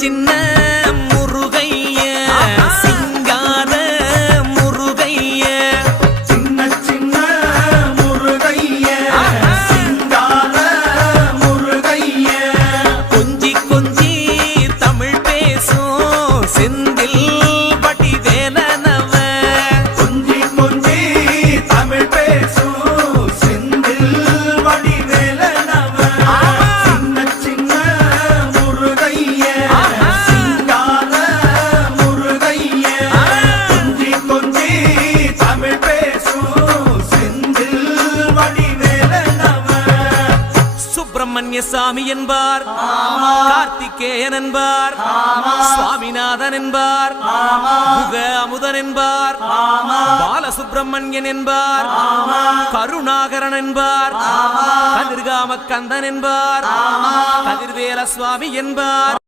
சின்ன முருகைய சிங்கார முருகைய சின்ன சின்ன முருகைய சிங்கார முருகைய கொஞ்சி கொஞ்சி தமிழ் பேசும் செந்தில் வடிவேலனவ கொஞ்சி கொஞ்சி தமிழ் பேசும் செந்தில் வடிவேலனவ சின்ன சின்ன முருகைய சிங்கார முருகைய கொஞ்சி கொஞ்சி தமிழ் பேசும் செந்தில் வடிவேலனவ சுப்பிரமணிய சாமி என்பார், கார்த்திகேயன் என்பார், சுவாமிநாதன் என்பார், முக அமுதன் என்பார், பாலசுப்பிரமணியன் என்பார், கருணாகரன் என்பார், கதிர்காம கந்தன் என்பார், கதிர்வேல சுவாமி என்பார்.